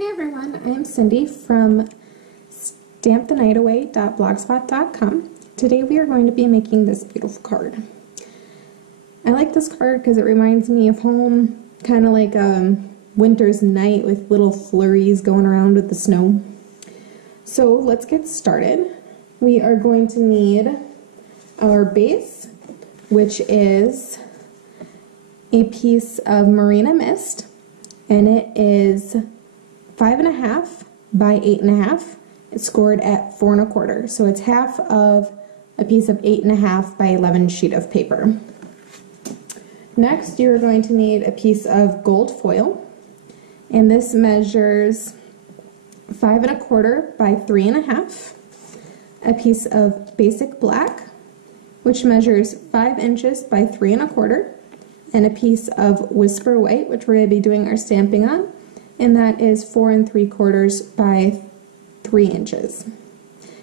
Hey everyone, I'm Cindy from stampthenightaway.blogspot.com. Today we are going to be making this beautiful card. I like this card because it reminds me of home, kind of like a winter's night with little flurries going around with the snow. So let's get started. We are going to need our base, which is a piece of Marina Mist, and it is 5.5 by 8.5. It's scored at 4 1/4, so it's half of a piece of 8.5 by 11 sheet of paper. Next, you're going to need a piece of gold foil, and this measures 5 1/4 by 3.5. A piece of basic black, which measures 5 inches by 3 1/4, and a piece of whisper white, which we're going to be doing our stamping on, and that is 4 3/4 by 3 inches.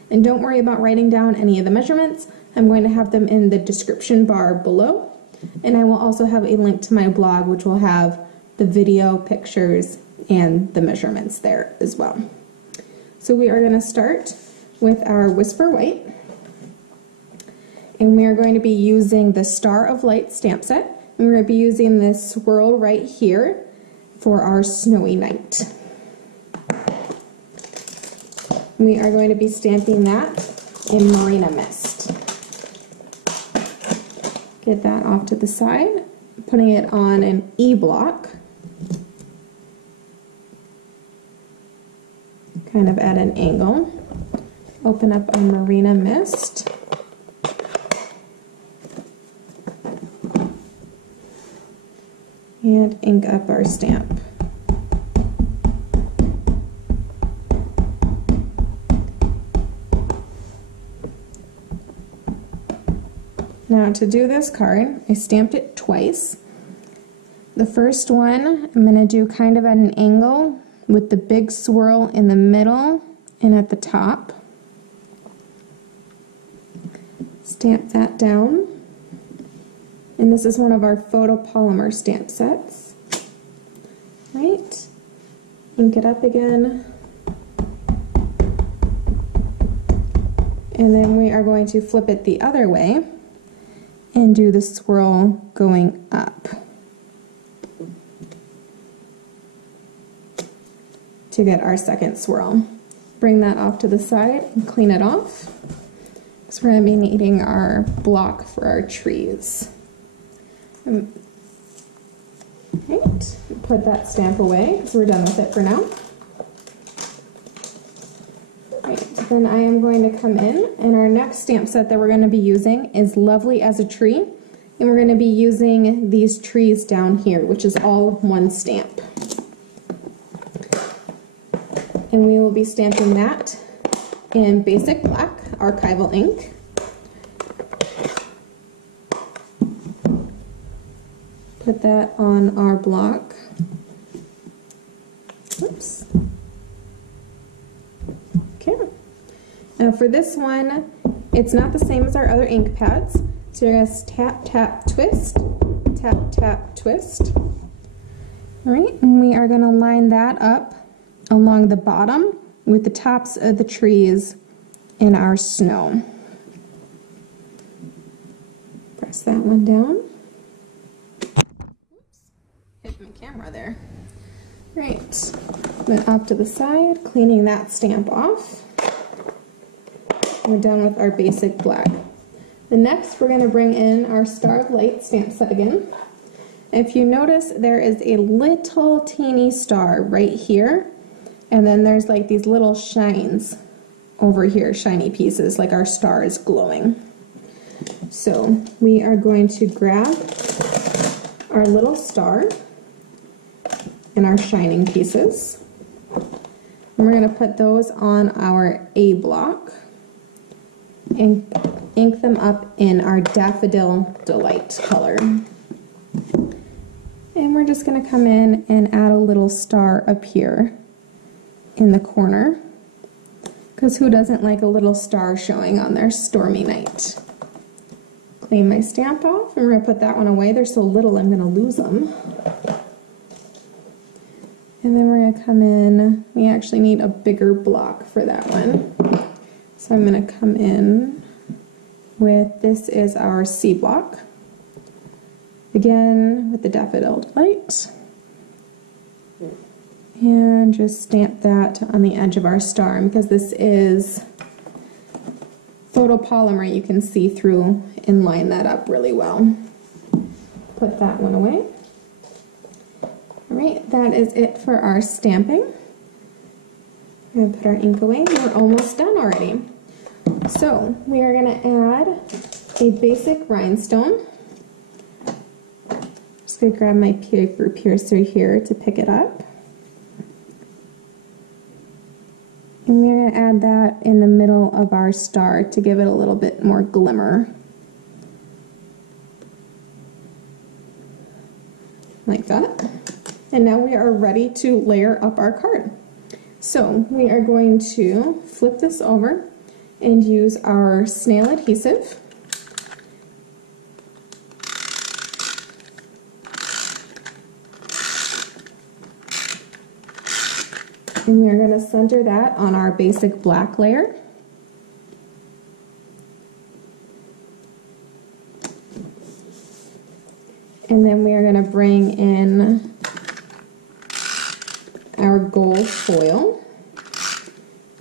And don't worry about writing down any of the measurements. I'm going to have them in the description bar below, and I will also have a link to my blog, which will have the video, pictures, and the measurements there as well. So we are going to start with our whisper white, and we are going to be using the Star of Light stamp set, and we're going to be using this swirl right here for our snowy night. We are going to be stamping that in Marina Mist. Get that off to the side, putting it on an E block, kind of at an angle. Open up our Marina Mist. And ink up our stamp. Now to do this card, I stamped it twice. The first one I'm going to do kind of at an angle with the big swirl in the middle and at the top. Stamp that down. And this is one of our photopolymer stamp sets. Right? Ink it up again. And then we are going to flip it the other way and do the swirl going up to get our second swirl. Bring that off to the side and clean it off, because we're going to be needing our block for our trees. Right, put that stamp away because we're done with it for now. Right, then I am going to come in, and our next stamp set that we're going to be using is Lovely as a Tree, and we're going to be using these trees down here, which is all one stamp. And we will be stamping that in basic black archival ink. Put that on our block. Oops. Okay. Now for this one, it's not the same as our other ink pads. So you're going to tap, tap, twist, tap, tap, twist. All right, and we are going to line that up along the bottom with the tops of the trees in our snow. Press that one down. Camera there. Right, then off to the side, cleaning that stamp off. We're done with our basic black. The next, we're going to bring in our Star of Light stamp set again. If you notice, there is a little teeny star right here, and then there's like these little shines over here, shiny pieces, like our star is glowing. So we are going to grab our little star and our shining pieces, and we're going to put those on our A block and ink them up in our Daffodil Delight color. And we're just going to come in and add a little star up here in the corner, because who doesn't like a little star showing on their stormy night? Clean my stamp off, and we're going to put that one away. They're so little I'm going to lose them. And then we're gonna come in, we actually need a bigger block for that one. So I'm gonna come in with, this is our C block. Again, with the daffodil delight. And just stamp that on the edge of our star. And because this is photopolymer, you can see through and line that up really well. Put that one away. Alright, that is it for our stamping. We're going to put our ink away. We're almost done already. So, we are going to add a basic rhinestone. Just going to grab my paper piercer here to pick it up. And we're going to add that in the middle of our star to give it a little bit more glimmer. Like that. And now we are ready to layer up our card. So we are going to flip this over and use our snail adhesive. And we're going to center that on our basic black layer. And then we are going to bring in our gold foil.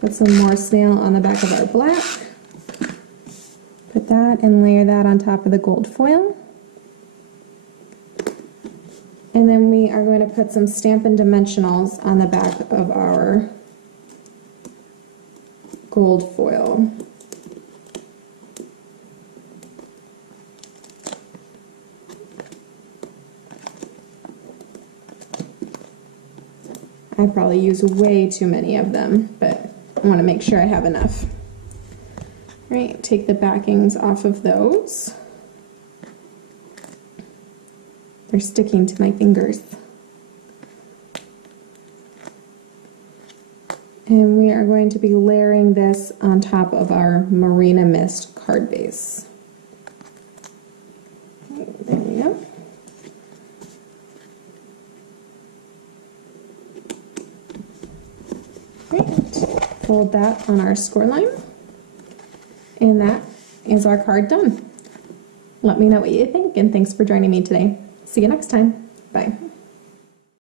Put some more snail on the back of our black. Put that and layer that on top of the gold foil. And then we are going to put some Stampin' Dimensionals on the back of our gold foil. I probably use way too many of them, but I want to make sure I have enough. All right, take the backings off of those. They're sticking to my fingers. And we are going to be layering this on top of our Marina Mist card base. There we go. Great. Fold that on our score line. And that is our card done. Let me know what you think, and thanks for joining me today. See you next time. Bye.